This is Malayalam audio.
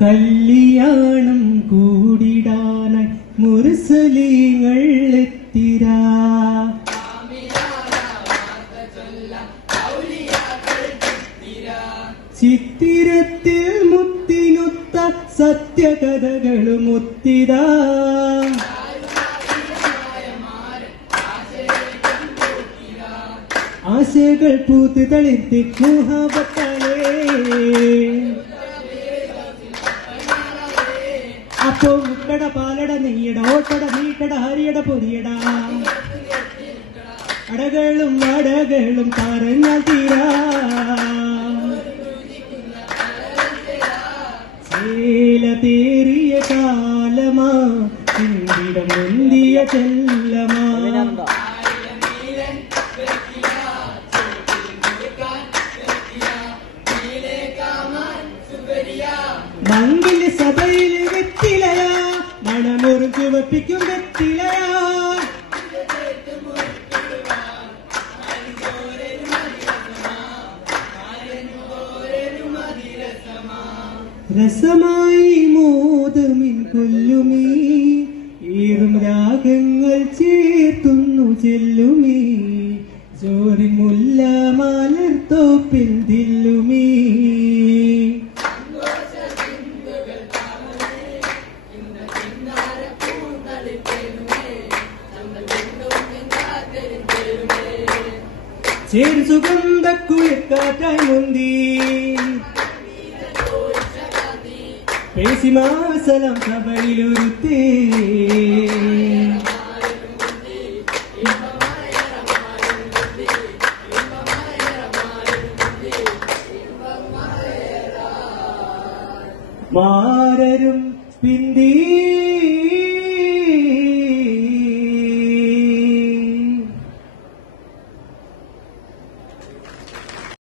കല്യാണം കൂടിടാനായി മുർസലീങ്ങൾ എത്തിരാ. ചിത്തിരത്തിൽ മുത്തിനൊത്ത സത്യകഥകളും ഒത്തിരാ. ആശകൾ പൂത്ത് തളിർത്തി മുഹബത്തലേ. അപ്പോ മുക്കട പാലട നെയ്യട ഓട്ടട നീട്ടട ഹരിയട പൊരിയട. അടകളും വടകളും പറഞ്ഞാൽ തീരാ. ചേല തേറിയ കാലമാ ഇന്ദിടം മുന്തിയ ചെല്ലമാ. മങ്കില് സഭയില് വെറ്റിലയാ മണമൊരു ചുവപ്പിക്കും വെറ്റിലയാ. രസമായി മോദമിൻ കൊല്ലുമീ ഏറും രാഗങ്ങൾ ചേർത്തുന്നു ചെല്ലുമീ. ജോറി മുല്ല മലർത്തോപ്പിൽ ദില്ലുമീ. ചേർ സുഗന്ധ കുളിക്കാറ്റായി മുന്തി പേശിമാസലം സഭയിലൊരുത്തേ. മാരരും പിന്തി